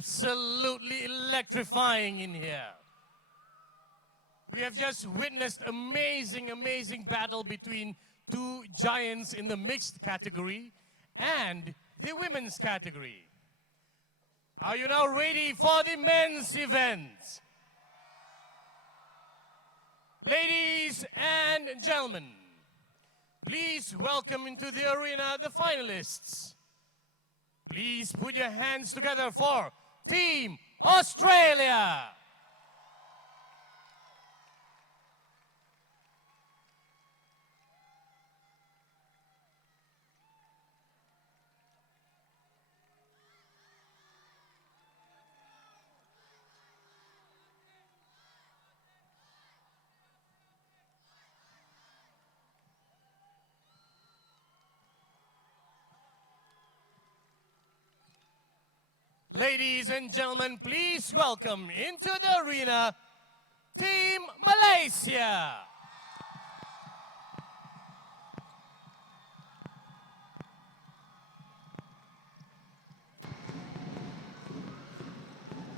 absolutely electrifying in here. We have just witnessed amazing battle between two giants in the mixed category and the women's category. Are you now ready for the men's event? Ladies and gentlemen, please welcome into the arena the finalists. Please put your hands together for Team Australia. Ladies and gentlemen, please welcome into the arena, Team Malaysia.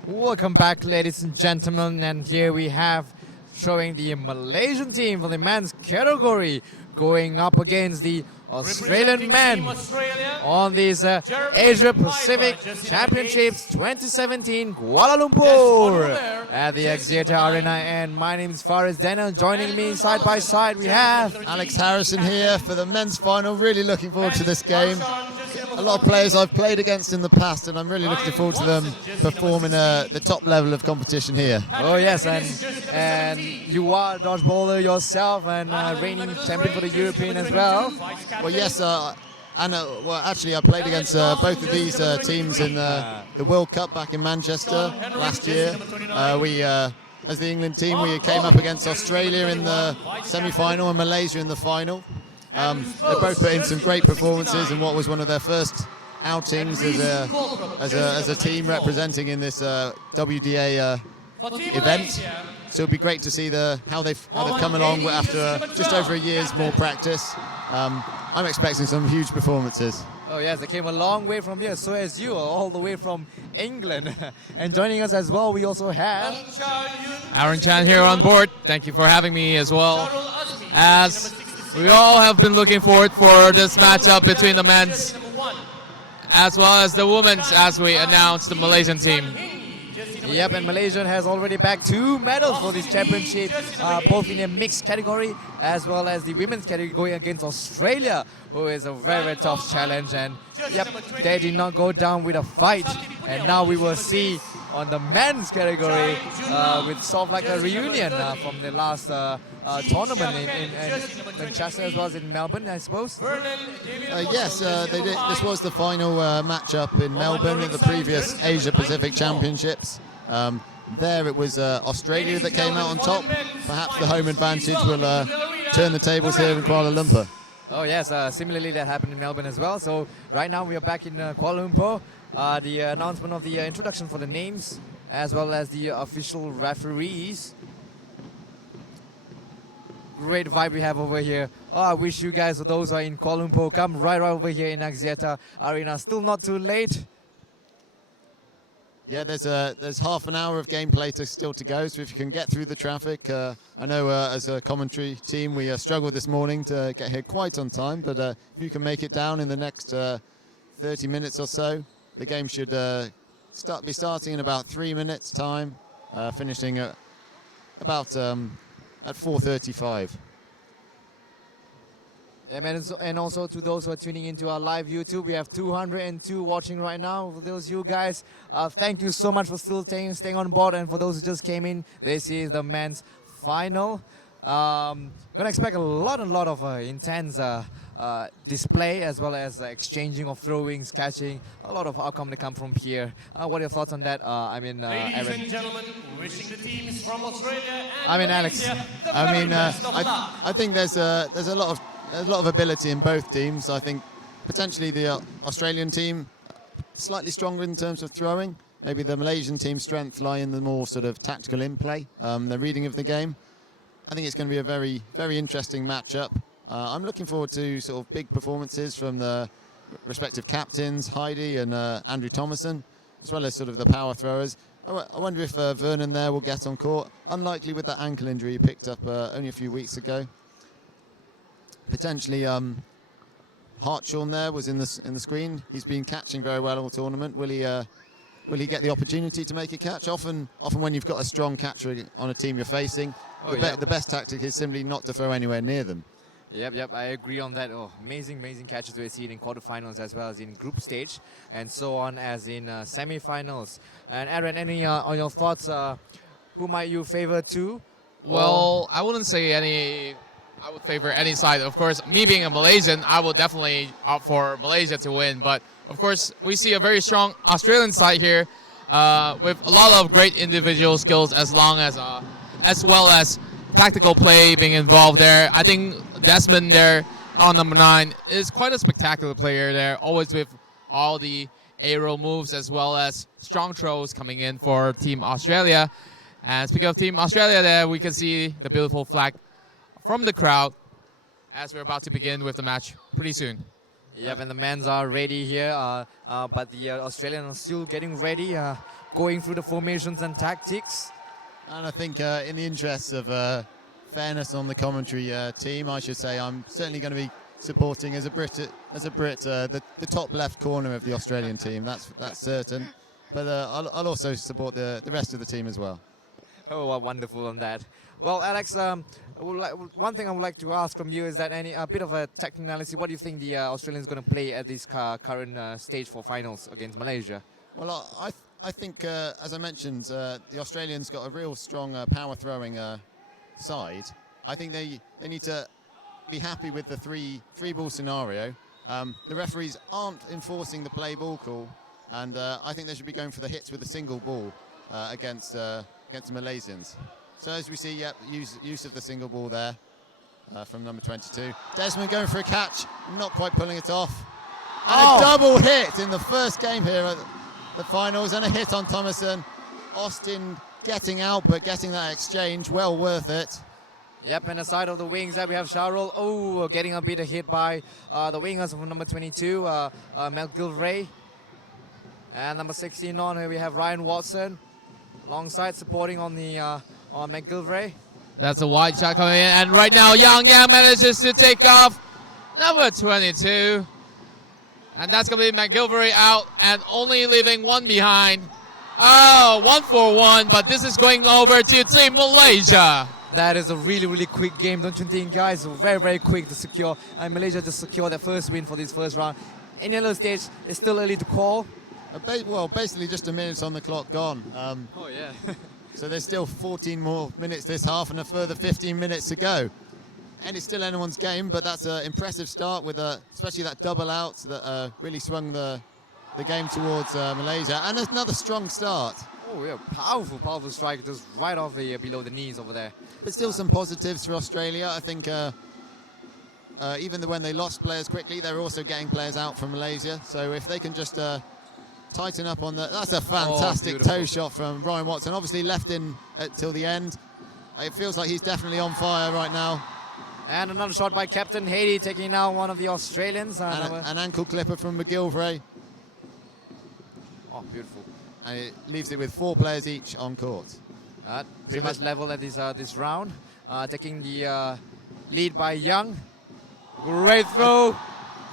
Welcome back, ladies and gentlemen, and here we have showing the Malaysian team for the men's category going up against the Australian men on these Asia Pacific Championships 2017 Kuala Lumpur at the Axiata Arena. And my name is Faris Daniel. Joining me side by side we have Alex Harrison here for the men's final. Really looking forward to this game. A lot of players I've played against in the past, and I'm really looking forward to them performing the top level of competition here. Oh yes, and you are a dodgeballer yourself and reigning champion for the European as well. Well, yes, well, actually I played against both of these teams in the World Cup back in Manchester last year. As the England team, we came up against Australia in the semi-final and Malaysia in the final. They both put in some great performances in what was one of their first outings as a team representing in this WDA event. So it'd be great to see how they've come along after just over a year's more practice. I'm expecting some huge performances. Oh yes, they came a long way from here, so as you are all the way from England. And joining us as well, we also have Aaron Chan here on board. Thank you for having me as well. As we all have been looking forward for this matchup between the men's as well as the women's, as we announced the Malaysian team. Yep, and Malaysia has already bagged 2 medals for this championship, both in the mixed category as well as the women's category, going against Australia, who is a very tough challenge. And yep, they did not go down with a fight. And now we will see on the men's category with sort of like a reunion from the last tournament in Manchester as well as in Melbourne, I suppose. Yes, they did. This was the final matchup in Melbourne at the previous Asia Pacific Championships. There it was Australia that came out on top. Perhaps the home advantage will turn the tables here in Kuala Lumpur. Oh yes, similarly that happened in Melbourne as well. So right now we are back in Kuala Lumpur. The announcement of the introduction for the names as well as the official referees. Great vibe we have over here. Oh, I wish you guys, for those who are in Kuala Lumpur, come right over here in Axiata Arena. Still not too late. Yeah, there's half an hour of gameplay still to go, so if you can get through the traffic, I know as a commentary team we struggled this morning to get here quite on time, but if you can make it down in the next 30 minutes or so, the game should be starting in about 3 minutes time, finishing at about at 4:35. And also to those who are tuning into our live YouTube, we have 202 watching right now. For those you guys, thank you so much for still staying on board. And for those who just came in, this is the men's final. Gonna expect a lot of intense display as well as exchanging of throwings, catching, a lot of outcome that come from here. What are your thoughts on that? Ladies Aaron. and gentlemen, wishing the teams from Australia Alex. and Malaysia the very best of luck. I think there's a lot of ability in both teams. I think potentially the Australian team slightly stronger in terms of throwing. Maybe the Malaysian team's strength lie in the more sort of tactical in-play, their reading of the game. I think it's going to be a very, very interesting matchup. I'm looking forward to sort of big performances from the respective captains, Heidi and Andrew Thomason. as well as sort of the power throwers. I wonder if Vernon there will get on court. Unlikely with that ankle injury he picked up only a few weeks ago. Potentially Hartshorn there was in the screen. He's been catching very well all tournament. Will he get the opportunity to make a catch? Often when you've got a strong catcher on a team you're facing, the best tactic is simply not to throw anywhere near them. Yep, I agree on that. Oh, amazing catches we've seen in quarterfinals as well as in group stage, and so on as in semi-finals. And Aaron, any on your thoughts? Who might you favor to? Well, I wouldn't say any. I would favor any side. Of course, me being a Malaysian, I would definitely opt for Malaysia to win. But of course, we see a very strong Australian side here, with a lot of great individual skills, as well as tactical play being involved there. I think Desmond there on number 9 is quite a spectacular player there, always with all the aerial moves as well as strong throws coming in for Team Australia. And speaking of Team Australia there, we can see the beautiful flag from the crowd as we're about to begin with the match pretty soon. Yep, and the men's are ready here, but the Australians are still getting ready, going through the formations and tactics. And I think in the interests of fairness on the commentary team, I should say I'm certainly going to be supporting as a Brit the top left corner of the Australian team. That's certain. But I'll also support the rest of the team as well. Oh, well, wonderful on that. Well, Alex, one thing I would like to ask from you is that a bit of a technicality. What do you think the Australians going to play at this current stage for finals against Malaysia? Well, I think, as I mentioned, the Australians got a real strong power throwing side. I think they need to be happy with the three ball scenario. The referees aren't enforcing the play ball call, and I think they should be going for the hits with a single ball against the Malaysians. So as we see, use of the single ball there from number 22. Desmond going for a catch, not quite pulling it off. And a double hit in the first game here at the finals, and a hit on Thomason. Austin getting out, but getting that exchange, well worth it. Yep, and aside of the wings there we have Sharul. Oh, getting a bit of hit by the wingers from number 22, McGilvray. And number 16 on here we have Ryan Watson, alongside supporting on the on McGilvray. That's a wide shot coming in, and right now Yang manages to take off number 22. And that's going to be McGilvray out and only leaving one behind. Oh, 1 for 1, but this is going over to Team Malaysia. That is a really quick game, don't you think, guys? Very quick to secure. And Malaysia just secure their first win for this first round. Any other stage, it's still early to call. Well, basically just a minute on the clock gone. Oh, yeah. So there's still 14 more minutes this half and a further 15 minutes to go. And it's still anyone's game, but that's an impressive start with especially that double out that really swung the game towards Malaysia. And another strong start. Oh, yeah, powerful strike, just right off the below the knees over there. But still some positives for Australia. I think even when they lost players quickly, they're also getting players out from Malaysia. So if they can just tighten up on that's a fantastic toe shot from Ryan Watson. Obviously left in till the end. It feels like he's definitely on fire right now. And another shot by Captain Haiti, taking out one of the Australians. An ankle clipper from McGilvray. Oh, beautiful. And it leaves it with 4 players each on court. Pretty much level at this round. Taking the lead by Young. Great throw.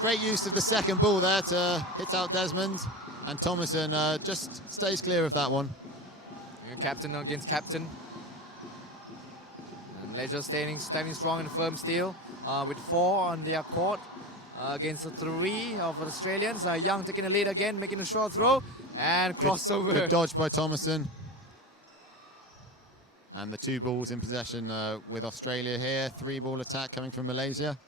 Great use of the second ball there to hit out Desmond. And Thomason just stays clear of that one. Captain against captain. And Malaysia standing strong and firm still with 4 on their court against the 3 of the Australians. Young taking the lead again, making a short throw and crossover. Good dodge by Thomason. And the 2 balls in possession with Australia here. 3-ball attack coming from Malaysia.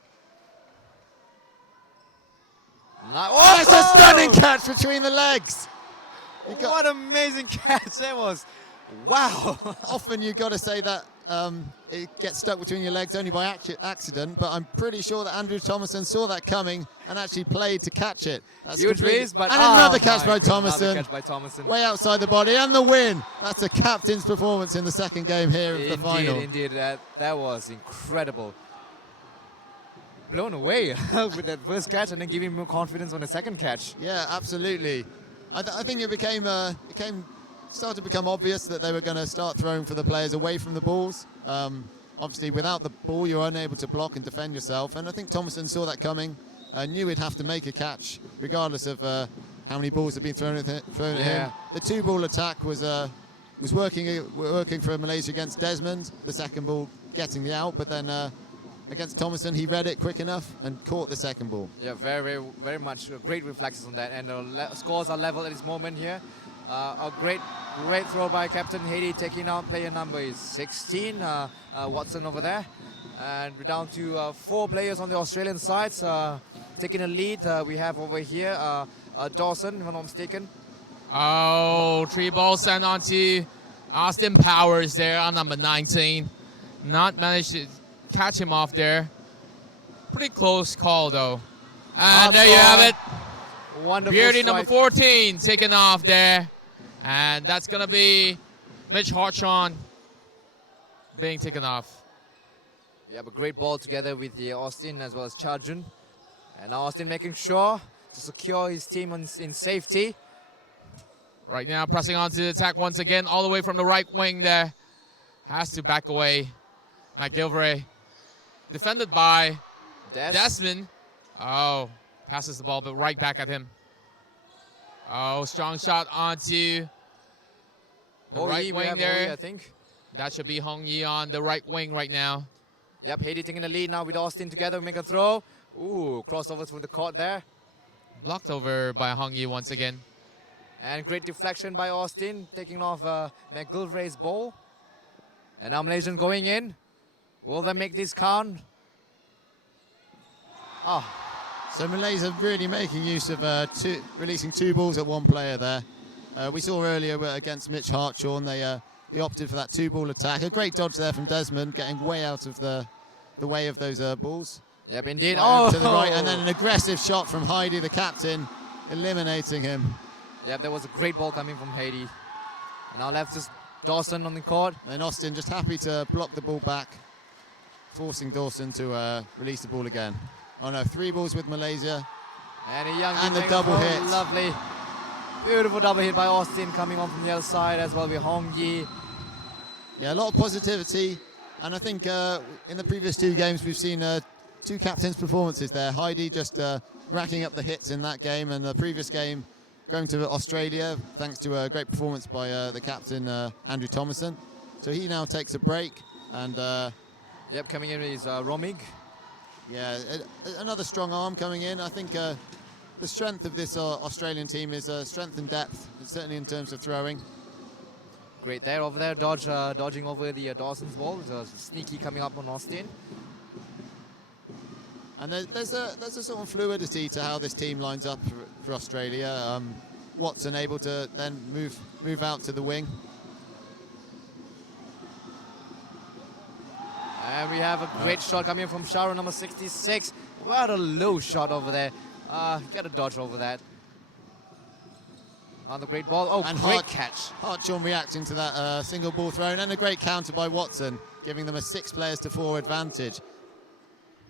Oh, that's a stunning catch between the legs. What amazing catch that was. Wow. Often you've got to say that it gets stuck between your legs only by accident, but I'm pretty sure that Andrew Thomason saw that coming and actually played to catch it. That's huge race, but another catch by Thomason. Thomason. Another catch by Thomason. Way outside the body, and the win. That's a captain's performance in the second game here of the final. Indeed, that was incredible. Blown away with that first catch and then giving him more confidence on the second catch. Yeah, absolutely. I think it started to become obvious that they were going to start throwing for the players away from the balls. Obviously, without the ball, you're unable to block and defend yourself. And I think Thomason saw that coming, knew he'd have to make a catch, regardless of how many balls had been thrown at him. The 2-ball attack was working for Malaysia against Desmond. The second ball getting the out, but then against Thomason, he read it quick enough and caught the second ball. Yeah, very much great reflexes on that, and the scores are level at this moment here. A great throw by Captain Haiti, taking out player number 16, Watson over there. And we're down to 4 players on the Australian side. Taking a lead, we have over here Dawson, if I'm not mistaken. Oh, 3 balls sent on to Austin Powers there on number 19. Not managed to catch him off there. Pretty close call though. And there you have it. Wonderful Beardy strike. number 14 taken off there. And that's going to be Mitch Hartshorn being taken off. We have a great ball together with the Austin as well as Charjun. And now Austin making sure to secure his team in safety. Right now pressing on to the attack once again, all the way from the right wing there. Has to back away. McGilvray defended by Desmond. Oh, passes the ball, but right back at him. Oh, strong shot onto the right wing there. I think. That should be Hong Yi on the right wing right now. Yep, Haiti taking the lead now with Austin together. Make a throw. Ooh, crossover through the court there. Blocked over by Hong Yi once again. And great deflection by Austin, taking off McGilvray's ball. And now Malaysian going in. Will they make this count? Oh. So Malaysia really making use of releasing 2 balls at 1 player there. We saw earlier against Mitch Hartshorn, they opted for that 2-ball attack. A great dodge there from Desmond, getting way out of the way of those balls. Yep, indeed. Right to the right, and then an aggressive shot from Heidi, the captain, eliminating him. Yep, there was a great ball coming from Haiti. And now left is Dawson on the court. And Austin just happy to block the ball back, forcing Dawson to release the ball again. Oh no, 3 balls with Malaysia. And the double hit. Lovely. Beautiful double hit by Austin coming on from the other side as well with Hong Yi. Yeah, a lot of positivity. And I think in the previous 2 games, we've seen 2 captains' performances there. Heidi just racking up the hits in that game, and the previous game going to Australia, thanks to a great performance by the captain, Andrew Thomason. So he now takes a break, and yep, coming in is Romig. Yeah, another strong arm coming in. I think the strength of this Australian team is strength and depth, certainly in terms of throwing. Great there, over there, dodging over the Dawson's ball. There's a sneaky coming up on Austin. And there's a sort of fluidity to how this team lines up for Australia. Watson able to then move out to the wing. And we have a great shot coming from Sharon, number 66. What a low shot over there. Got a dodge over that. Another great ball. Oh, and great catch. Hartshorn reacting to that single ball thrown, and a great counter by Watson, giving them a 6 players to 4 advantage.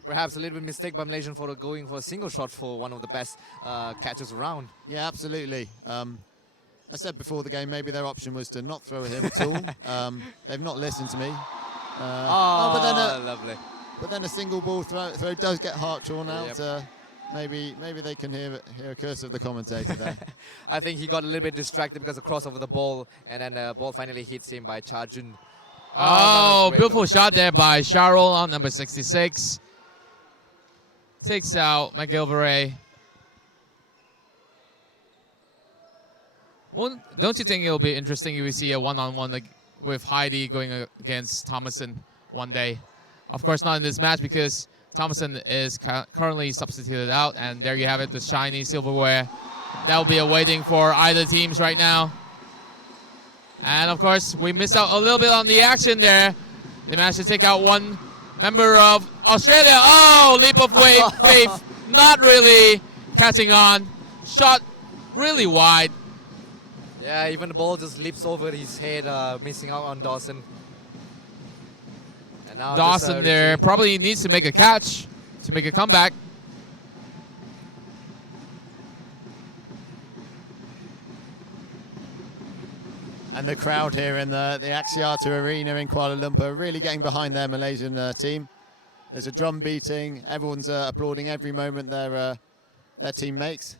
Perhaps a little bit mistake by Malaysian for going for a single shot for one of the best catches around. Yeah, absolutely. I said before the game, maybe their option was to not throw at him at all. They've not listened to me. Lovely. But then a single ball throw does get Hartshorn out. Yep. Maybe they can hear a curse of the commentator there. I think he got a little bit distracted because of crossover the ball, and then the ball finally hits him by Charjun. Oh, beautiful shot there by Charles on number 66. Takes out McGilvray. Well, don't you think it'll be interesting if we see a one-on-one with Heidi going against Thomason one day? Of course, not in this match because Thomason is currently substituted out, and there you have it, the shiny silverware. That will be awaiting for either teams right now. And of course, we missed out a little bit on the action there. They managed to take out one member of Australia. Oh, leap of faith, not really catching on. Shot really wide. Yeah, even the ball just leaps over his head, missing out on Dawson. And now Dawson there probably needs to make a catch to make a comeback. And the crowd here in the Axiata Arena in Kuala Lumpur really getting behind their Malaysian team. There's a drum beating. Everyone's applauding every moment their team makes.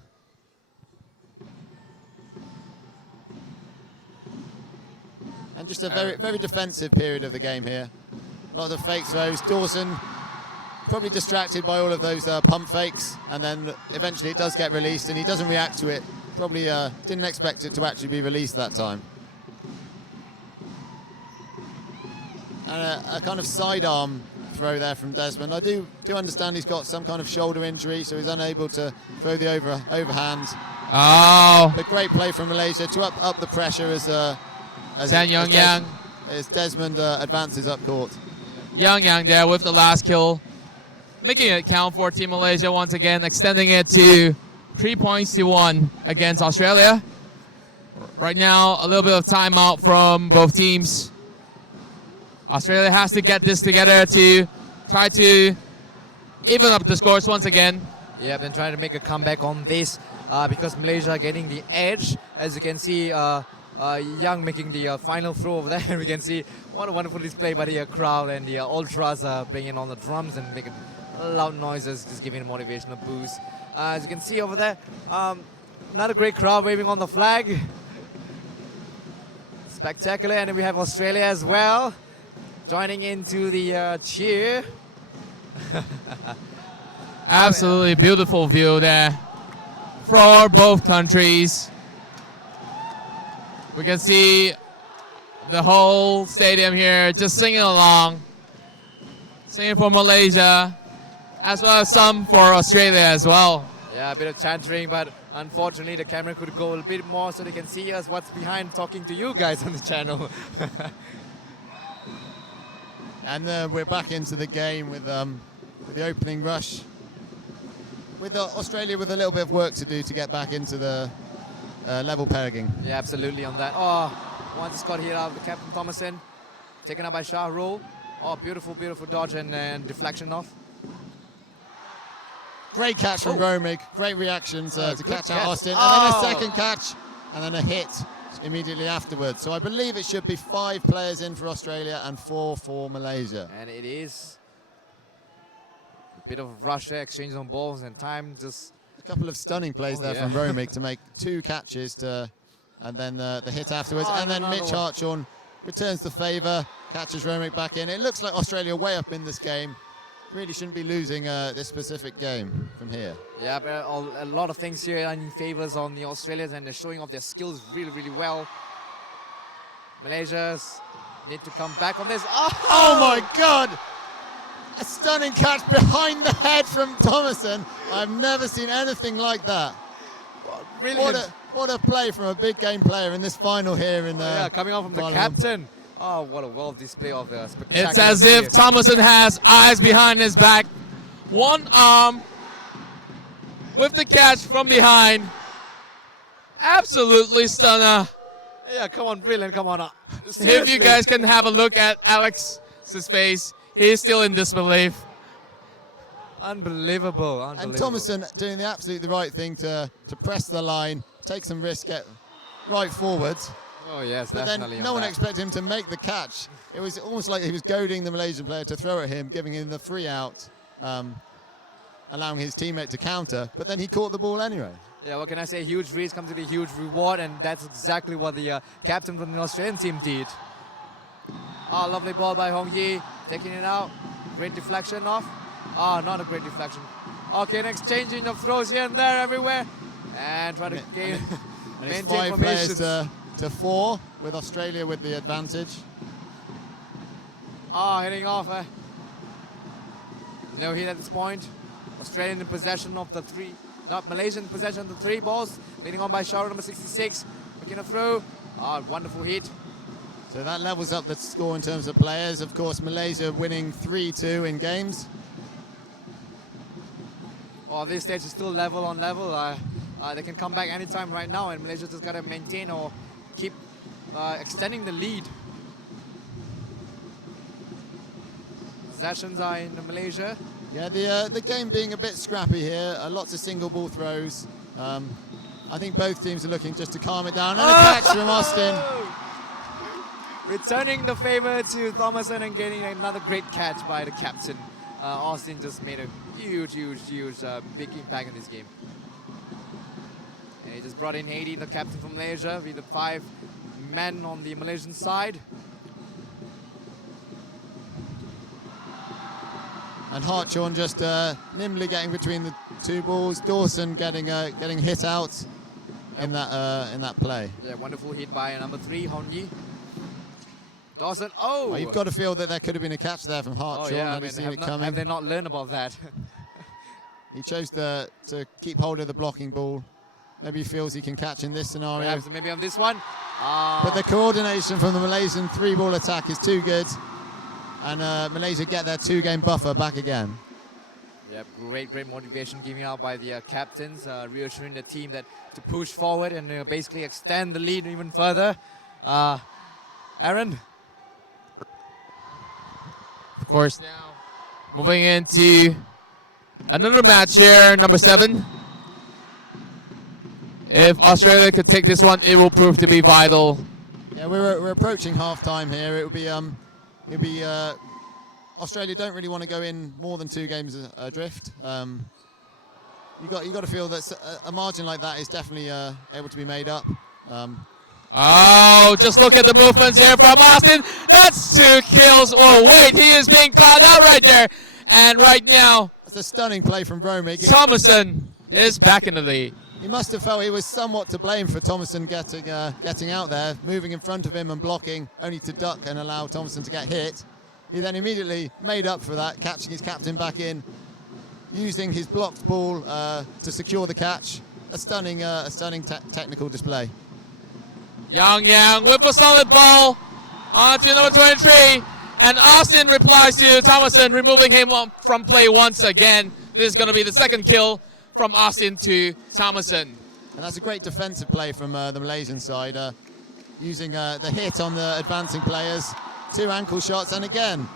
And just a very defensive period of the game here. A lot of fake throws. Dawson probably distracted by all of those pump fakes, and then eventually it does get released and he doesn't react to it. Probably didn't expect it to actually be released that time. And a kind of sidearm throw there from Desmond. I do understand he's got some kind of shoulder injury, so he's unable to throw the overhand. Oh. But great play from Malaysia to up the pressure as Desmond advances up court. Yang there with the last kill, making it count for Team Malaysia once again, extending it to 3 points to 1 against Australia. Right now, a little bit of timeout from both teams. Australia has to get this together to try to even up the scores once again. Yeah, been trying to make a comeback on this because Malaysia are getting the edge. As you can see, Young making the final throw over there. We can see what a wonderful display by the crowd, and the ultras playing on the drums and making loud noises, just giving a motivational boost. As you can see over there, another great crowd waving on the flag. Spectacular. And then we have Australia as well, joining into the cheer. Absolutely beautiful view there for both countries. We can see the whole stadium here just singing along, singing for Malaysia, as well as some for Australia as well. Yeah, a bit of chanting, but unfortunately the camera could go a little bit more so they can see us what's behind talking to you guys on the channel. And we're back into the game with the opening rush. With Australia with a little bit of work to do to get back into the level pegging. Yeah, absolutely on that. Oh, one just got hit out of the Captain Thomason. Taken up by Shah Rule. Oh, beautiful, beautiful dodge and deflection off. Great catch from Romig. Great reactions to catch out Austin. Oh. And then a second catch. And then a hit immediately afterwards. So I believe it should be 5 players in for Australia and 4 for Malaysia. And it is a bit of rush there, exchange on balls, and time just... A couple of stunning plays there from Romig to make 2 catches and then the hit afterwards. And then Mitch Hartshorn returns the favour, catches Romig back in. It looks like Australia way up in this game. Really shouldn't be losing this specific game from here. Yeah, but a lot of things here in favours on the Australians, and they're showing off their skills really, really well. Malaysia's need to come back on this. Oh my God! A stunning catch behind the head from Thomason. I've never seen anything like that. Brilliant. What a play from a big game player in this final here in yeah, coming on from the captain. Oh, what a well display of the spectacular. It's as if Thomason has eyes behind his back. One arm with the catch from behind. Absolutely stunner. Yeah, come on, brilliant, come on. If you guys can have a look at Alex's face, he's still in disbelief. Unbelievable, unbelievable. And Thomason doing the absolutely right thing to press the line, take some risk, get right forwards. Oh yes, but definitely. Then no one expected him to make the catch. It was almost like he was goading the Malaysian player to throw at him, giving him the free out, allowing his teammate to counter. But then he caught the ball anyway. Yeah, what can I say? Huge risk comes with a huge reward, and that's exactly what the captain from the Australian team did. Oh, lovely ball by Hong Yi, taking it out. Great deflection off. Oh, not a great deflection. Okay, an exchanging of throws here and there everywhere. And try to gain, and it's maintain 5 players formations. to 4, with Australia with the advantage. Oh, hitting off. No hit at this point. Australian in possession of the 3. Not Malaysian in possession of the 3 balls. Leading on by Shah, number 66. Making a throw. Oh, wonderful hit. So that levels up the score in terms of players. Of course, Malaysia winning 3-2 in games. Oh, this stage is still level on level. They can come back anytime right now, and Malaysia just got to maintain or keep extending the lead. Possessions are in Malaysia. Yeah, the game being a bit scrappy here. Lots of single ball throws. I think both teams are looking just to calm it down. And a catch from Austin. returning the favor to Thomason and getting another great catch by the captain. Austin just made a huge big impact in this game. And he just brought in Haiti, the captain from Malaysia, with the 5 men on the Malaysian side. And Hartshorn just nimbly getting between the 2 balls. Dawson getting hit out in that play. Yeah, wonderful hit by number 3, Honyi. Dawson, Well, you've got to feel that there could have been a catch there from Hartshorn. yeah, I Have you mean, seen it coming? have they not learned about that? He chose to keep hold of the blocking ball. Maybe he feels he can catch in this scenario. Perhaps maybe on this one. But the coordination from the Malaysian 3-ball attack is too good. And Malaysia get their 2-game buffer back again. Yep, great motivation given out by the captains, reassuring the team that to push forward and basically extend the lead even further. Aaron? Of course, now moving into another match here, number 7. If Australia could take this one, it will prove to be vital. Yeah, we're approaching half-time here. It'll be Australia don't really want to go in more than 2 games adrift. You got to feel that a margin like that is definitely able to be made up. Oh, just look at the movements here from Austin. That's 2 kills. Oh, wait, he is being caught out right there. And right now, That's a stunning play from Romig. Thomason is back in the lead. He must have felt he was somewhat to blame for Thomason getting out there, moving in front of him and blocking, only to duck and allow Thomason to get hit. He then immediately made up for that, catching his captain back in, using his blocked ball to secure the catch. A stunning technical display. Yang with a solid ball onto number 23. And Austin replies to Thomason, removing him from play once again. This is going to be the 2nd kill from Austin to Thomason. And that's a great defensive play from the Malaysian side, using the hit on the advancing players. 2 ankle shots, and again,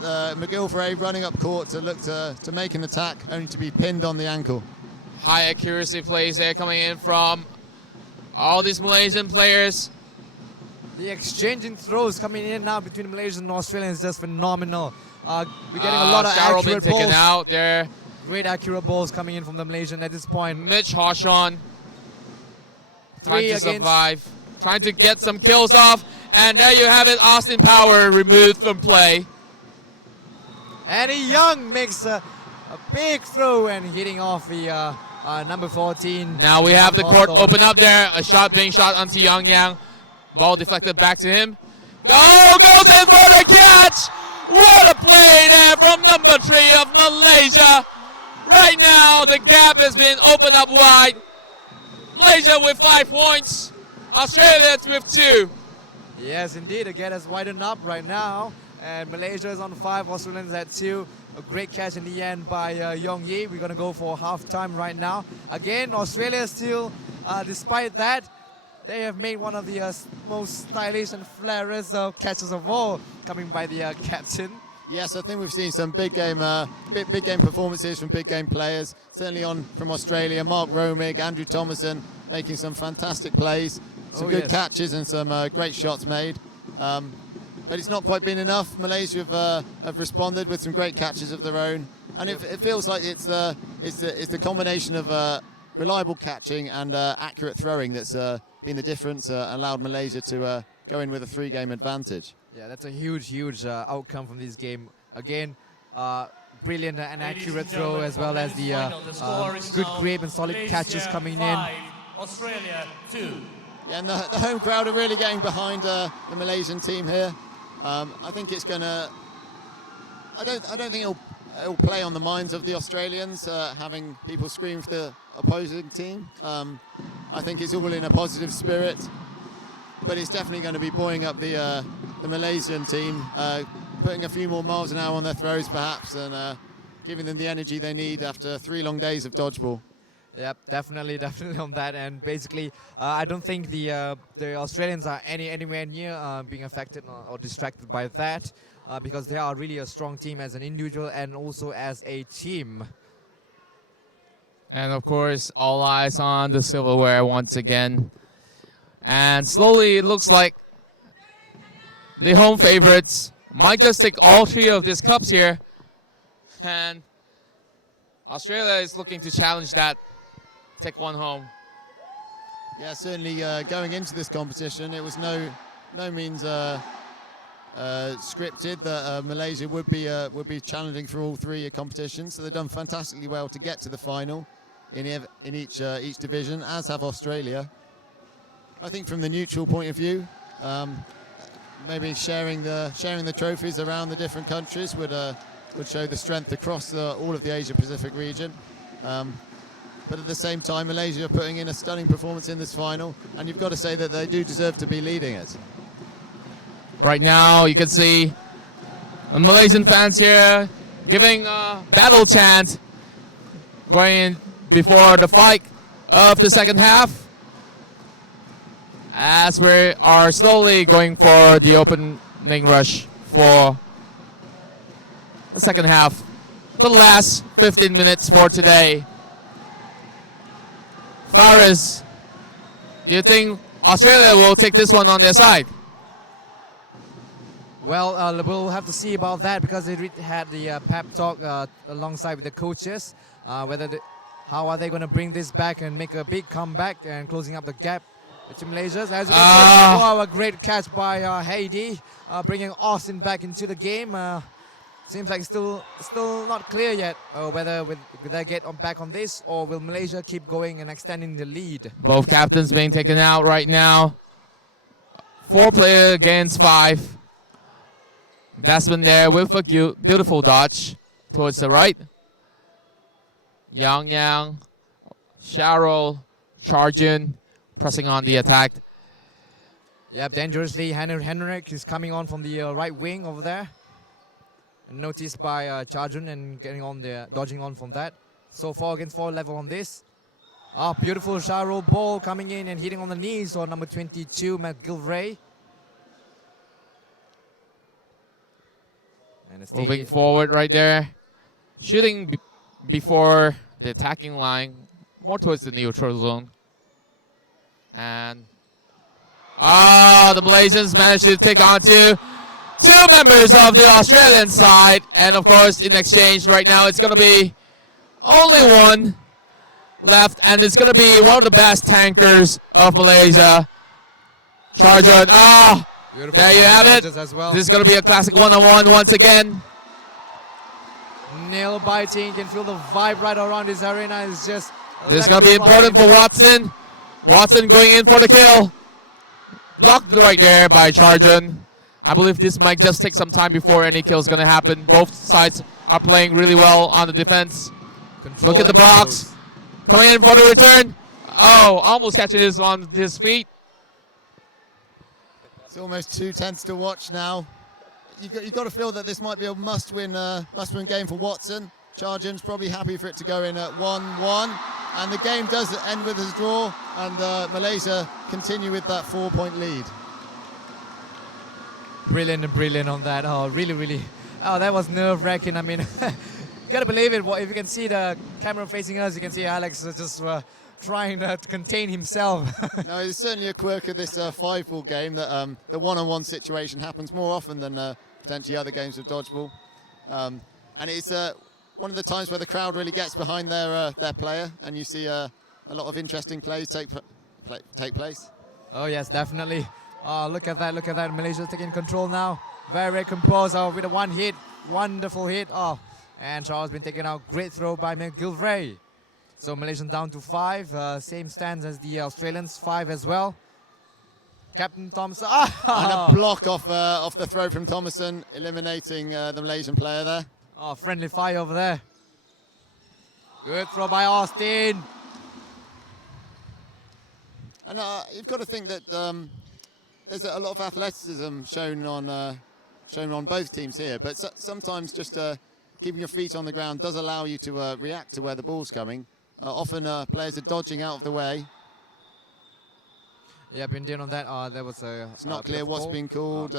McGilvray running up court to look to make an attack, only to be pinned on the ankle. High accuracy plays there coming in from all these Malaysian players. The exchanging throws coming in now between Malaysians and Australians is just phenomenal. We're getting a lot of Darryl being accurate taken balls. out there. Great accurate balls coming in from the Malaysian at this point. Mitch Hawshon trying 3 to against survive, trying to get some kills off. And there you have it, Austin Power removed from play. And Young makes a big throw and hitting off the number 14. Now we have the court Hawthorne. open up there. A shot being shot onto Yang. Ball deflected back to him. Goes in for the catch. What a play there from number 3 of Malaysia. Right now the gap has been opened up wide. Malaysia with 5 points. Australia with 2. Yes, indeed. The gap has widened up right now. And Malaysia is on 5, Australians at 2. A great catch in the end by Yong Yi. We're going to go for half-time right now. Again, Australia still, despite that, they have made one of the most stylish and flairest catches of all, coming by the captain. Yes, I think we've seen some big game performances from big game players. Certainly from Australia, Mark Romig, Andrew Thomason, making some fantastic plays, some good catches and some great shots made. But it's not quite been enough. Malaysia have responded with some great catches of their own, and it feels like it's the combination of reliable catching and accurate throwing that's been the difference, allowed Malaysia to go in with a 3-game advantage. Yeah, that's a huge outcome from this game. Again, brilliant and accurate throw, as well as the good grip and solid catches coming in. Australia 2. Yeah, and the home crowd are really getting behind the Malaysian team here. I think it's gonna. I don't think it'll play on the minds of the Australians, having people scream for the opposing team. I think it's all in a positive spirit, but it's definitely going to be buoying up the Malaysian team, putting a few more miles an hour on their throws perhaps, and giving them the energy they need after 3 long days of dodgeball. Yep, definitely on that. And basically, I don't think the Australians are anywhere near being affected or distracted by that, because they are really a strong team as an individual and also as a team. And of course, all eyes on the silverware once again. And slowly it looks like the home favorites might just take all three of these cups here. And Australia is looking to challenge that, take one home. Yeah, certainly going into this competition, it was no means scripted that Malaysia would be challenging for all three competitions. So they've done fantastically well to get to the final in each division, as have Australia. I think from the neutral point of view, maybe sharing the trophies around the different countries would show the strength across all of the Asia Pacific region. But at the same time, Malaysia are putting in a stunning performance in this final, and you've got to say that they do deserve to be leading it. Right now, you can see Malaysian fans here giving a battle chant going in before the fight of the second half, as we are slowly going for the opening rush for the second half, the last 15 minutes for today. Faris, do you think Australia will take this one on their side? Well, we'll have to see about that, because they had the pep talk alongside with the coaches. How are they going to bring this back and make a big comeback and closing up the gap between Malaysia? As you can see, a great catch by Heidi, bringing Austin back into the game. Seems like still not clear yet whether will they get back on this, or will Malaysia keep going and extending the lead. Both captains being taken out right now. 4 players against 5. Desmond there with a beautiful dodge towards the right. Yang, Cheryl, Charjun pressing on the attack. Yep, dangerously, Henrik is coming on from the right wing over there. Noticed by Charjun and getting on there, dodging on from that. So 4 against 4 level on this. Beautiful Cheryl ball coming in and hitting on the knees on number 22, McGilvray. And moving forward right there. Shooting before the attacking line, more towards the neutral zone. And the Malaysians managed to take on two members of the Australian side. And of course, in exchange right now, it's going to be only one left. And it's going to be one of the best tankers of Malaysia. Charger. There you have it. Well. This is going to be a classic one-on-one once again. Nail biting, you can feel the vibe right around this arena. It's just this is going to be important for Watson. Watson going in for the kill. Blocked right there by Charjun. I believe this might just take some time before any kill is going to happen. Both sides are playing really well on the defense. Look at the blocks. Coming in for the return. Almost catching this on his feet. It's almost 2 tenths to watch now. You got to feel that this might be a must-win game for Watson. Charjun's probably happy for it to go in at 1-1, and the game does end with a draw, and Malaysia continue with that 4-point lead. Brilliant on that. Really. That was nerve-wracking. I mean, you gotta believe it. If you can see the camera facing us, you can see Alex just trying to contain himself. No, it's certainly a quirk of this 5-ball game that the one-on-one situation happens more often than potentially other games of dodgeball. And it's one of the times where the crowd really gets behind their player, and you see a lot of interesting plays take place. Oh yes, definitely. Look at that. Malaysia taking control now. Very composed with a one hit. Wonderful hit. And Charles been taken out. Great throw by McGilvray. So Malaysian down to 5. Same stands as the Australians, 5 as well. Captain Thompson. And a block off the throw from Thomason, eliminating the Malaysian player there. Friendly fire over there. Good throw by Austin. And you've got to think that there's a lot of athleticism shown on both teams here, but sometimes just keeping your feet on the ground does allow you to react to where the ball's coming. Often players are dodging out of the way. Yeah, been down on that. There was a. It's not clear what's been called.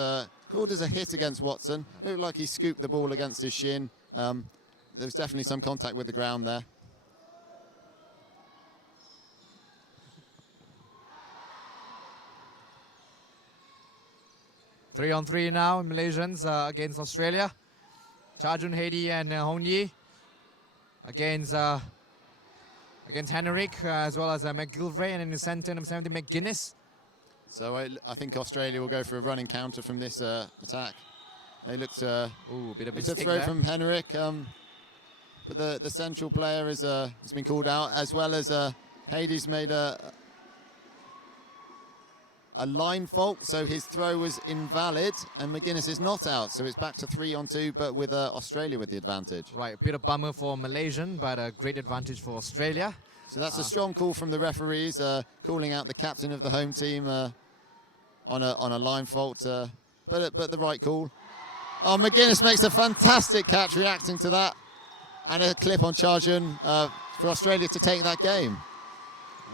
Called as a hit against Watson. It looked like he scooped the ball against his shin. There was definitely some contact with the ground there. 3-on-3 now, Malaysians against Australia. Charjun, Hedy and Hong Yi against Henrik, as well as McGilvray, and in the center, number 70, McGuinness. So I think Australia will go for a running counter from this attack. They looked Ooh, a bit of it's a mistake throw there. from Henrik, but the central player has been called out, as well as Hedy's made a line fault, so his throw was invalid, and McGuinness is not out, so it's back to 3-on-2, but with Australia with the advantage. Right, a bit of bummer for Malaysian, but a great advantage for Australia. So that's a strong call from the referees, calling out the captain of the home team on a line fault, but the right call. Oh, McGuinness makes a fantastic catch reacting to that, and a clip on Charjun for Australia to take that game.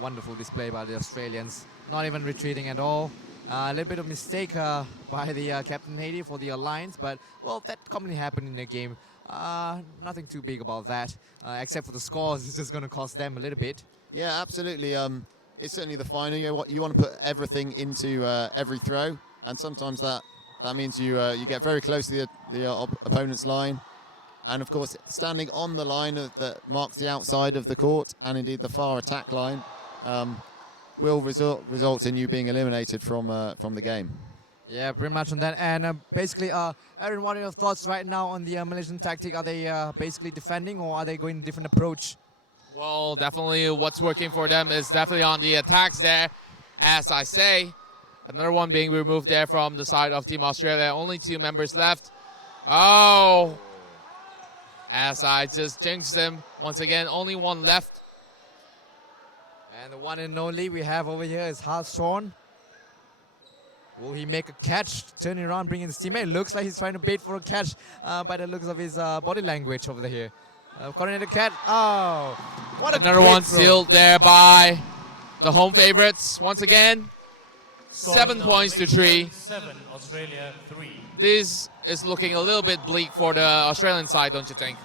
Wonderful display by the Australians, not even retreating at all. A little bit of mistake by the captain Hedy for the alliance, but well, that commonly happened in the game. Nothing too big about that, except for the scores. It's just going to cost them a little bit. Yeah, absolutely. It's certainly the final. You want to put everything into every throw, and sometimes that means you get very close to the opponent's line, and of course standing on the line that marks the outside of the court, and indeed the far attack line, will result in you being eliminated from the game. Yeah, pretty much on that. And basically, Aaron, what are your thoughts right now on the Malaysian tactic? Are they basically defending, or are they going a different approach? Well, definitely what's working for them is definitely on the attacks there. As I say, another one being removed there from the side of Team Australia. Only 2 members left. Oh! As I just jinxed them. Once again, only 1 left. And the one and only we have over here is Harshorn. Will he make a catch? Turning around, bringing his teammate. Looks like he's trying to bait for a catch by the looks of his body language over here. Coordinated catch. Oh, what a Another great one throw. sealed there by the home favorites. Once again, Scoring 7 now, points to Malaysia 3. 7, Australia 3. This is looking a little bit bleak for the Australian side, don't you think?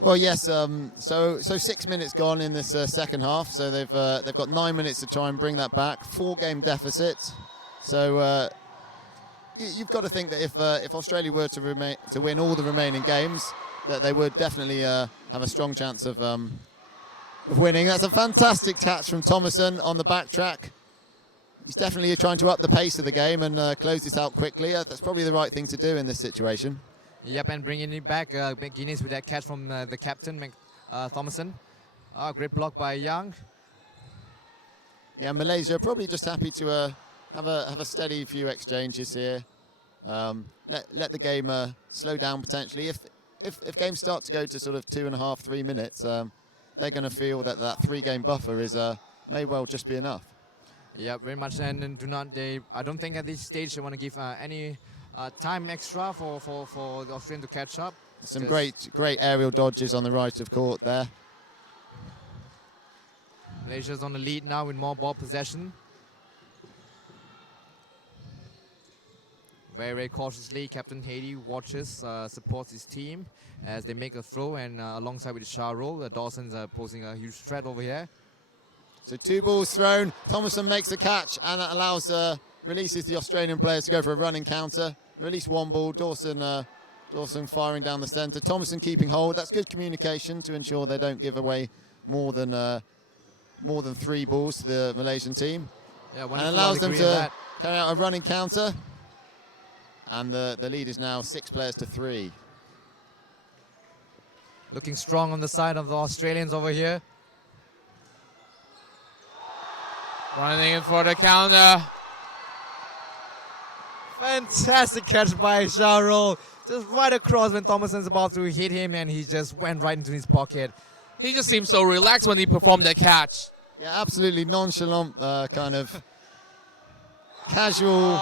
Well, yes. So 6 minutes gone in this second half. So they've got 9 minutes to try and bring that back. 4-game deficit. So you've got to think that if Australia were to win all the remaining games, that they would definitely have a strong chance of winning. That's a fantastic catch from Thomason on the backtrack. He's definitely trying to up the pace of the game and close this out quickly. That's probably the right thing to do in this situation. Yep, and bringing it back, McGuinness with that catch from the captain, Thomason. Great block by Young. Yeah, Malaysia probably just happy to have a steady few exchanges here. Let the game slow down potentially. If games start to go to sort of 2.5, 3 minutes, they're going to feel that 3-game buffer is may well just be enough. Yeah, very much. And I don't think at this stage they want to give any time extra for the Australian to catch up. Some great aerial dodges on the right of court there. Malaysia's on the lead now with more ball possession. Very, very cautiously, Captain Hedy watches, supports his team as they make a throw, and alongside with the Shah roll, Dawson's posing a huge threat over here. So 2 balls thrown. Thomason makes the catch, and that allows releases the Australian players to go for a running counter. Release 1 ball. Dawson firing down the centre. Thomason keeping hold. That's good communication to ensure they don't give away more than 3 balls to the Malaysian team. Yeah, and allows them to carry out a running counter. And the lead is now 6 players to 3. Looking strong on the side of the Australians over here. Running in for the counter. Fantastic catch by Shah roll. Just right across when Thomason's about to hit him, and he just went right into his pocket. He just seemed so relaxed when he performed that catch. Yeah, absolutely nonchalant kind of casual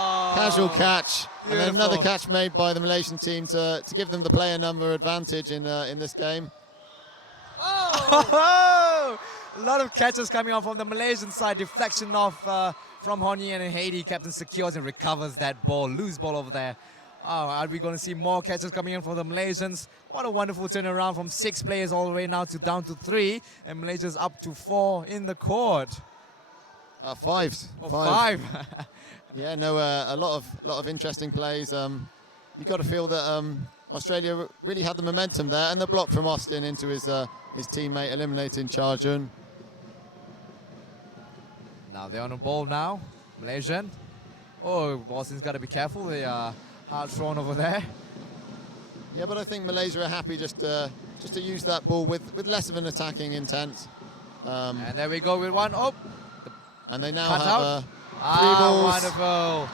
catch. Beautiful. And then another catch made by the Malaysian team to give them the player number advantage in this game. Oh! A lot of catches coming off from the Malaysian side. Deflection off from Hony, and Hedy. Captain secures and recovers that ball. Loose ball over there. Oh, are we going to see more catches coming in for the Malaysians? What a wonderful turnaround from 6 players all the way now down to 3. And Malaysia's up to 4 in the court. 5. Oh, 5. Yeah, no, a lot of interesting plays. You got to feel that Australia really had the momentum there, and the block from Austin into his teammate, eliminating Charjun. Now they're on the ball now, Malaysian. Oh, Boston's got to be careful. They are hard thrown over there. Yeah, but I think Malaysia are happy just to use that ball with less of an attacking intent. And there we go with one. Oh, and they now cut have out. three balls. Wonderful.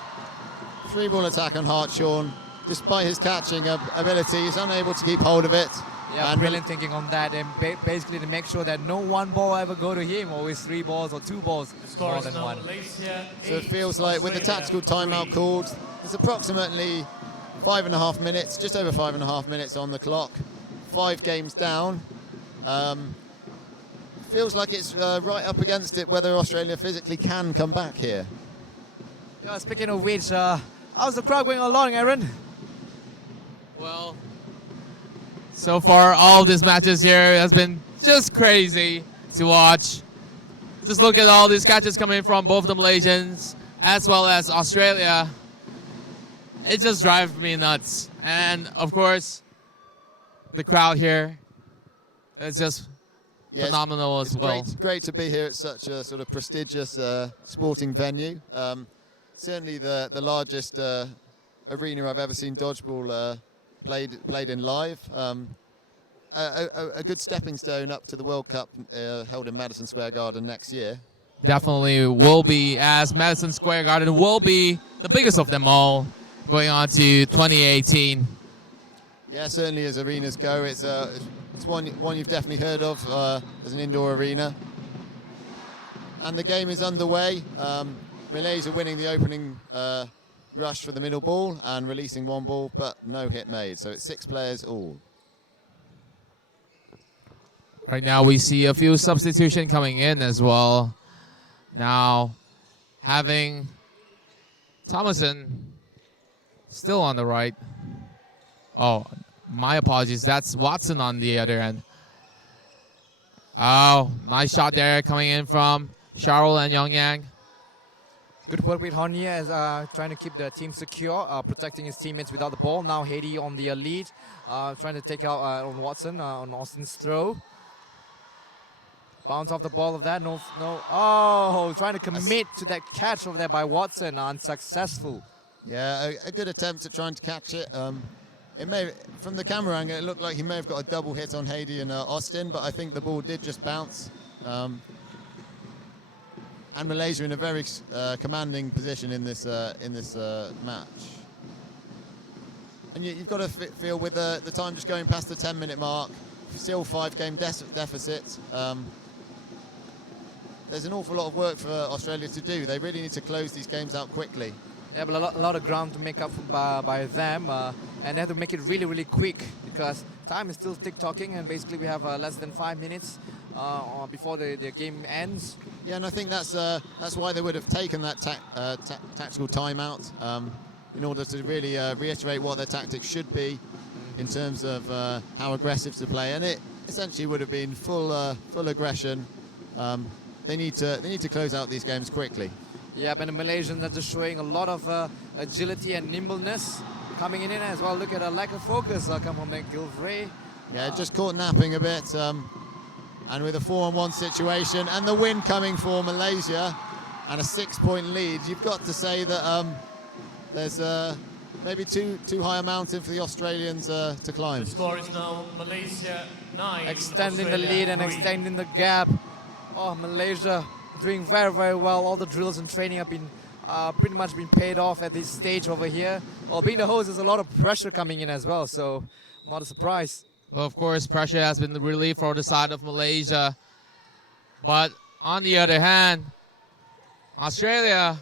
3-ball attack on Hartshorn. Despite his catching ability, he's unable to keep hold of it. Yeah, and brilliant thinking on that, and basically to make sure that no one ball ever go to him, always 3 balls or 2 balls, more than one. Malaysia, So it feels like with the tactical timeout called, there's approximately 5.5 minutes, just over 5.5 minutes on the clock. 5 games down. Feels like it's right up against it whether Australia physically can come back here. Yeah, speaking of which, how's the crowd going along, Aaron? Well, so far all these matches here has been just crazy to watch. Just look at all these catches coming from both the Malaysians as well as Australia. It just drives me nuts. And of course, the crowd here is just phenomenal as well. Great to be here at such a sort of prestigious sporting venue. Certainly the largest arena I've ever seen dodgeball played in live. A good stepping stone up to the World Cup held in Madison Square Garden next year. Definitely will be, as Madison Square Garden will be the biggest of them all going on to 2018. Yeah, certainly as arenas go, it's one you've definitely heard of as an indoor arena. And the game is underway. Malaysia winning the opening rush for the middle ball and releasing 1 ball, but no hit made. So it's 6 players all. Right now we see a few substitution coming in as well. Now having Thomason still on the right. Oh, my apologies. That's Watson on the other end. Oh, nice shot there coming in from Charles and Yong Yang. Good work with Hony as trying to keep the team secure, protecting his teammates without the ball. Now Haiti on the lead, trying to take out on Watson on Austin's throw. Bounce off the ball of that. No. Oh, trying to commit to that catch over there by Watson. Unsuccessful. Yeah, a good attempt at trying to catch it. It may, from the camera angle, it looked like he may have got a double hit on Haiti and Austin, but I think the ball did just bounce. And Malaysia in a very commanding position in this match. And you've got to feel with the time just going past the 10-minute mark, still 5-game deficit. There's an awful lot of work for Australia to do. They really need to close these games out quickly. Yeah, but a lot of ground to make up by them, and they have to make it really, really quick because time is still tick-tocking, and basically we have less than 5 minutes before the game ends. Yeah, and I think that's why they would have taken that tactical timeout in order to really reiterate what their tactics should be in terms of how aggressive to play, and it essentially would have been full aggression. They need to close out these games quickly. Yeah, but the Malaysians are just showing a lot of agility and nimbleness coming in as well. Look at a lack of focus come from McGilvray. Yeah, just caught napping a bit. And with a 4-on-1 situation and the win coming for Malaysia and a 6-point lead, you've got to say that there's maybe too high a mountain for the Australians to climb. The score is now Malaysia 9. Extending Australia the lead and 3. extending the gap. Oh, Malaysia doing very, very well. All the drills and training have been pretty much been paid off at this stage over here. Well, being the host, there's a lot of pressure coming in as well, so not a surprise. Well, of course, pressure has been relieved for the side of Malaysia. But on the other hand, Australia,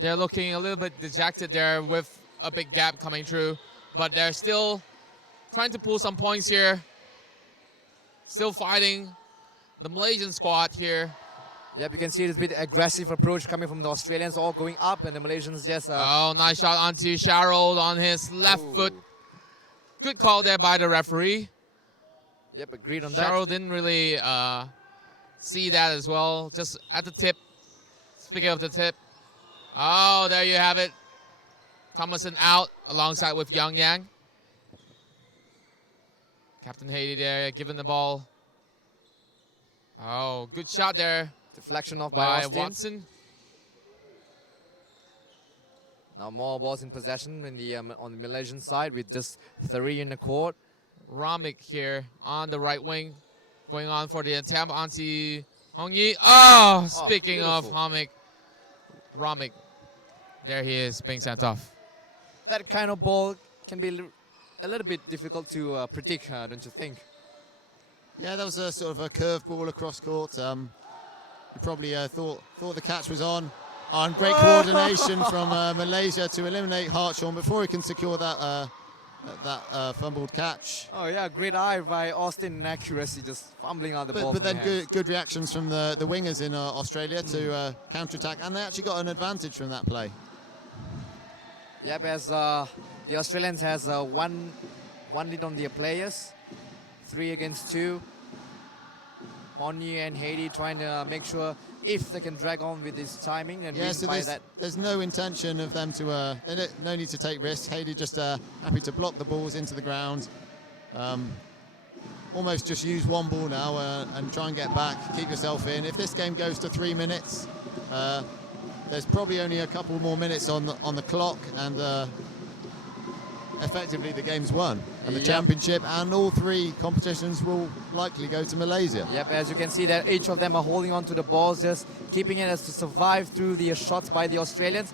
they're looking a little bit dejected there with a big gap coming through. But they're still trying to pull some points here. Still fighting the Malaysian squad here. Yep, you can see this bit aggressive approach coming from the Australians, all going up, and the Malaysians just... oh, nice shot onto Charles on his left foot. Good call there by the referee. Yep, agreed on that. Charles didn't really see that as well. Just at the tip. Speaking of the tip, Oh, there you have it. Thomason out alongside with Yang Yang. Captain Haiti there, given the ball. Oh, good shot there Deflection off by by Austin. Watson. Now more balls in possession in the on the Malaysian side with just 3 in the court. Ramik here on the right wing, going on for the attempt onto Hong Yi. Oh, speaking of beautiful. Ramik, there he is being sent off. That kind of ball can be a little bit difficult to predict, don't you think? Yeah, that was a sort of a curved ball across court. You probably thought the catch was on. And great coordination from Malaysia to eliminate Hartshorn before he can secure that fumbled catch. Oh yeah, great eye by Austin in accuracy, just fumbling out the ball. But then good reactions from the wingers in Australia to counter-attack, and they actually got an advantage from that play. Yep, as the Australians has one lead on their players, 3 against 2. Honyi and Haiti trying to make sure if they can drag on with this timing and win so by that. there's no intention of them to, no need to take risks. Haiti just happy to block the balls into the ground. Almost just use one ball now and try and get back, keep yourself in. If this game goes to 3 minutes, there's probably only a couple more minutes on the clock, and effectively the game's won. And the championship and all 3 competitions will likely go to Malaysia. Yep, as you can see that each of them are holding on to the balls, just keeping it as to survive through the shots by the Australians.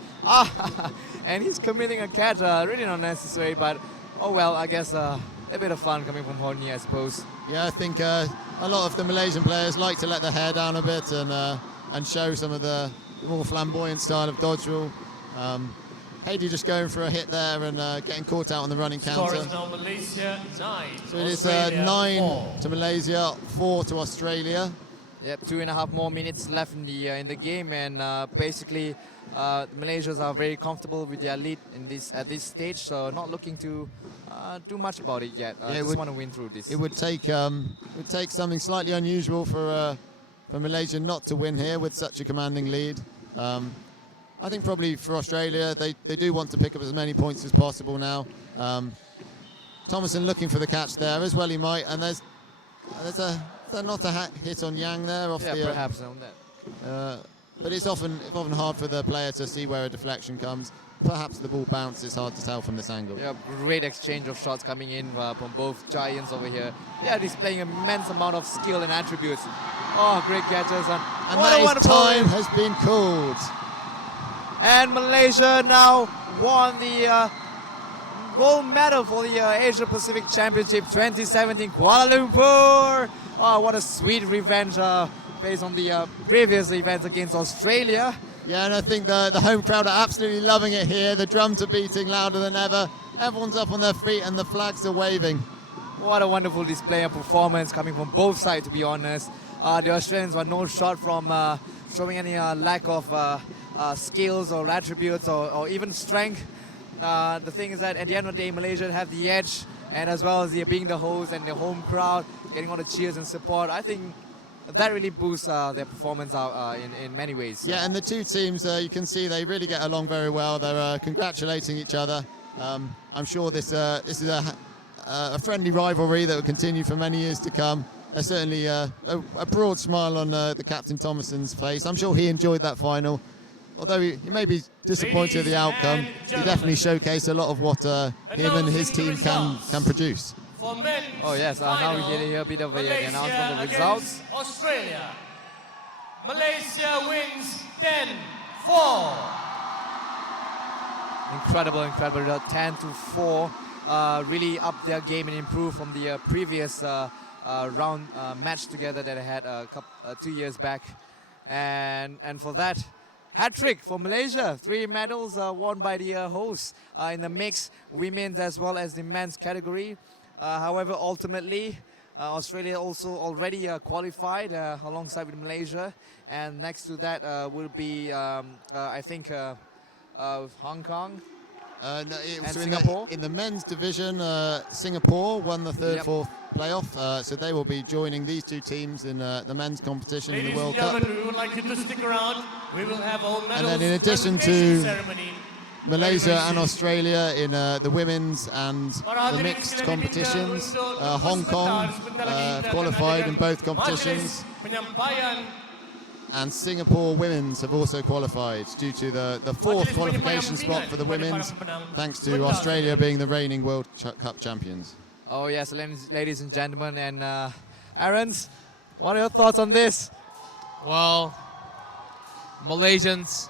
And he's committing a catch, really not necessary, but oh well, I guess a bit of fun coming from Honyi, I suppose. Yeah, I think a lot of the Malaysian players like to let their hair down a bit and show some of the more flamboyant style of dodgeball. Haiti just going for a hit there and getting caught out on the running counter. Score is now Malaysia 9. So it is Australia 9 4. to Malaysia, 4 to Australia. Yep, 2.5 more minutes left in the game, and basically the Malaysians are very comfortable with their lead at this stage, so not looking to do much about it yet. Just want to win through this. It would take something slightly unusual for Malaysia not to win here with such a commanding lead. I think probably for Australia, they do want to pick up as many points as possible now. Thomason looking for the catch there, as well he might, and there's not a hit on Yang there off the... perhaps on that. But it's often hard for the player to see where a deflection comes. Perhaps the ball bounced, it's hard to tell from this angle. Yeah, great exchange of shots coming in from both giants over here. They are displaying immense amount of skill and attributes. Oh, great catches. And that time has been called. And Malaysia now won the gold medal for the Asia Pacific Championship 2017 Kuala Lumpur. Oh, what a sweet revenge based on the previous events against Australia. Yeah, and I think the home crowd are absolutely loving it here. The drums are beating louder than ever. Everyone's up on their feet and the flags are waving. What a wonderful display and performance coming from both sides, to be honest. The Australians were no short from showing any lack of skills or attributes or even strength. The thing is that at the end of the day, Malaysia have the edge, and as well as being the host and the home crowd, getting all the cheers and support, I think that really boosts their performance out in many ways. Yeah, and the two teams, you can see they really get along very well. They're congratulating each other. I'm sure this is a friendly rivalry that will continue for many years to come. There's certainly a broad smile on the Captain Thomason's face. I'm sure he enjoyed that final. Although he may be disappointed with the outcome, he definitely showcased a lot of what him and his team can produce. For men, oh yes, now we hear a bit of an announcement of the results. Australia. Malaysia wins 10-4. Incredible, 10-4. Really up their game and improved from the previous round match together that I had 2 years back. And for that, hat-trick for Malaysia. 3 medals won by the hosts in the mixed, women's as well as the men's category. However, ultimately, Australia also already qualified alongside with Malaysia. And next to that will be, I think, Hong Kong. No, And so Singapore? in the men's division, Singapore won the third, Yep. fourth playoff, so they will be joining these two teams in the men's competition in Ladies the and World Cup. gentlemen, we would like you to stick around. We will have our medals then in addition presentation to ceremony. Malaysia Very and soon. Australia in the women's and Para the hadirin mixed sekalian competitions. diminta untuk Hong Kong sebentar lagi kita akan qualified in adakan both competitions, majelis penyampaian and Singapore women's have also qualified due to the fourth Majelis qualification penyampaian spot for the kepada para women's, pemenang. thanks to Bentar Australia saja. being the reigning World Cup champions. Oh yes, ladies and gentlemen, and Aaron's, what are your thoughts on this? Well, Malaysians,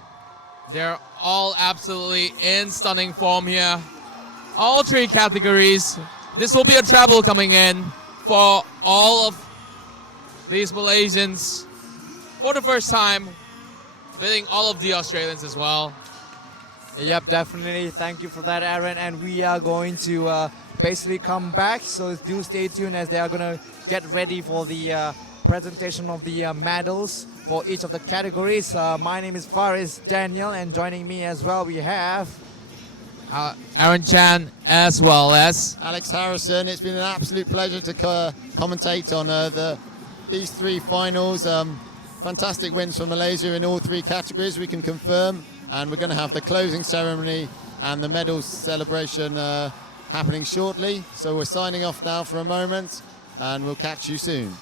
they're all absolutely in stunning form here. All three categories. This will be a treble coming in for all of these Malaysians for the first time, beating all of the Australians as well. Yep, definitely. Thank you for that, Aaron. And we are going to basically come back, so do stay tuned as they are going to get ready for the presentation of the medals for each of the categories. My name is Faris Daniel, and joining me as well we have... Aaron Chan as well as Alex Harrison, it's been an absolute pleasure to commentate on these three finals. Fantastic wins for Malaysia in all three categories, we can confirm. And we're going to have the closing ceremony and the medals celebration happening shortly. So we're signing off now for a moment, and we'll catch you soon.